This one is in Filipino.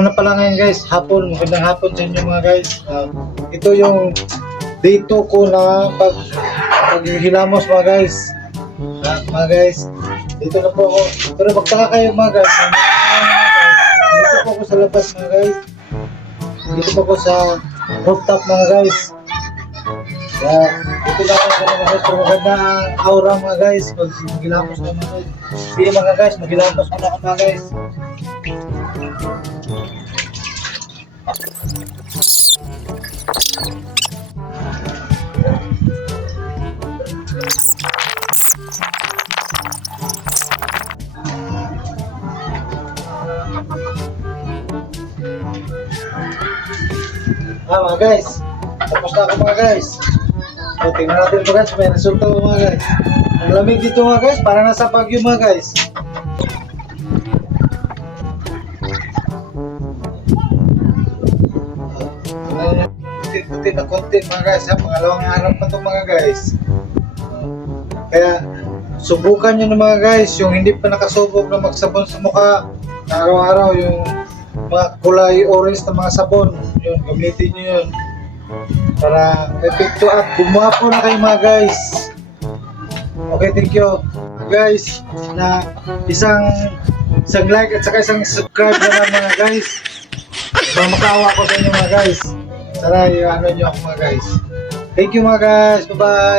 Ano pala ngayon guys, hapon, magandang hapon sa inyo mga guys. Ito yung day 2 ko na paghilamos mga guys. Mga guys, dito na po ako. Pero magtaka kayo mga guys. Dito po ako sa labas mga guys. Dito po ako sa rooftop mga guys. Kaya dito na ako mga guys. Pero maganda ang aura mga guys. Pag maghilamos na mga guys. Sige mga guys, maghilamos muna ako mga guys. Mga guys, tapos na ako mga guys. So, tingnan natin mga guys, may resulta mga guys. Ang lamig dito mga guys, para nasa Baguio mga guys. Puti na konti mga guys, ha? Pangalawang araw pa ito mga guys. Kaya subukan nyo na mga guys, yung hindi pa nakasubok na magsabon sa mukha na araw-araw, yung mga kulay orange na mga sabon, yun, gamitin nyo yun para epekto at gumwapo na kayo mga guys. Okay, thank you guys na isang like at saka isang subscribe naman mga guys para makaawa ko sa inyo mga guys. Sana ano nyo ako mga guys. Thank you mga guys, bye bye.